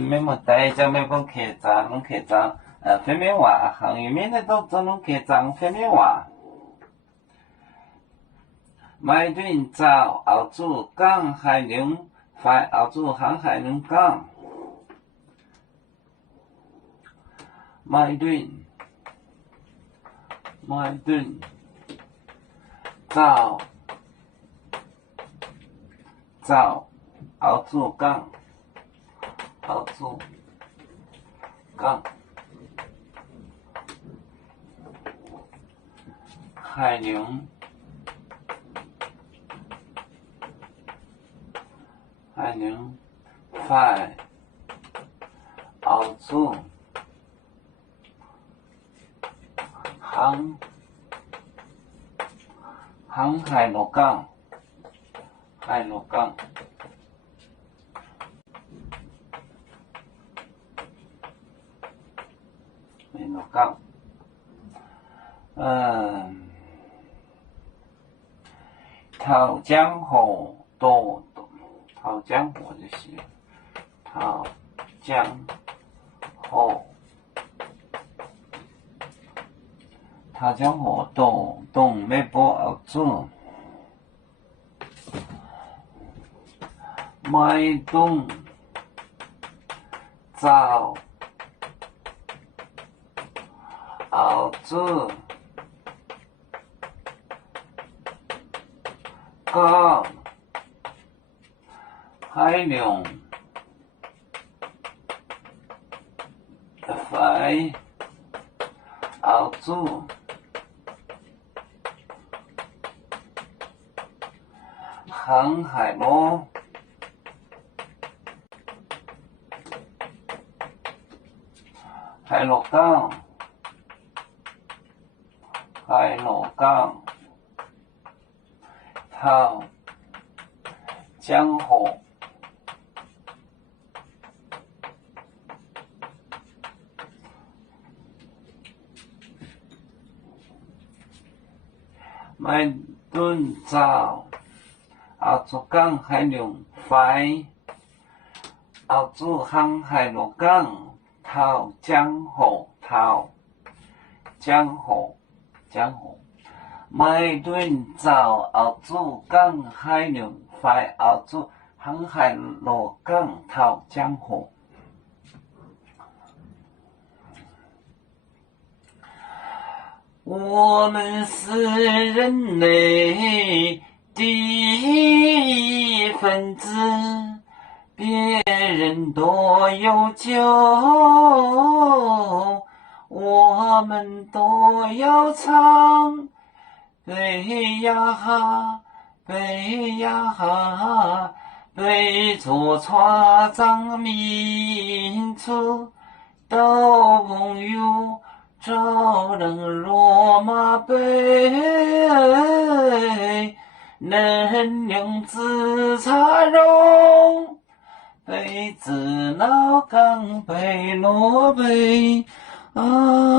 没么带叫没不开张，拢开张，方面话，行业面的都拢开张方面话。买顿找澳洲港海龙，快澳洲航海龙港。买顿找澳洲港海龙快澳洲航海龙港。海螺港，桃江河桃江河就是桃江河东没波澳洲。买东找澳洲港海龙快澳洲航海螺海螺港桃江河买顿找澳洲港海龙快澳洲航海螺港桃江河买顿找澳洲港海龙快澳洲航海螺港桃江河。我们是人类的一份子，别人都有酒，我们都要唱。背呀哈，背呀哈，背着船长民族都共有招人落马背，能量自茶容，背子脑刚背落背啊。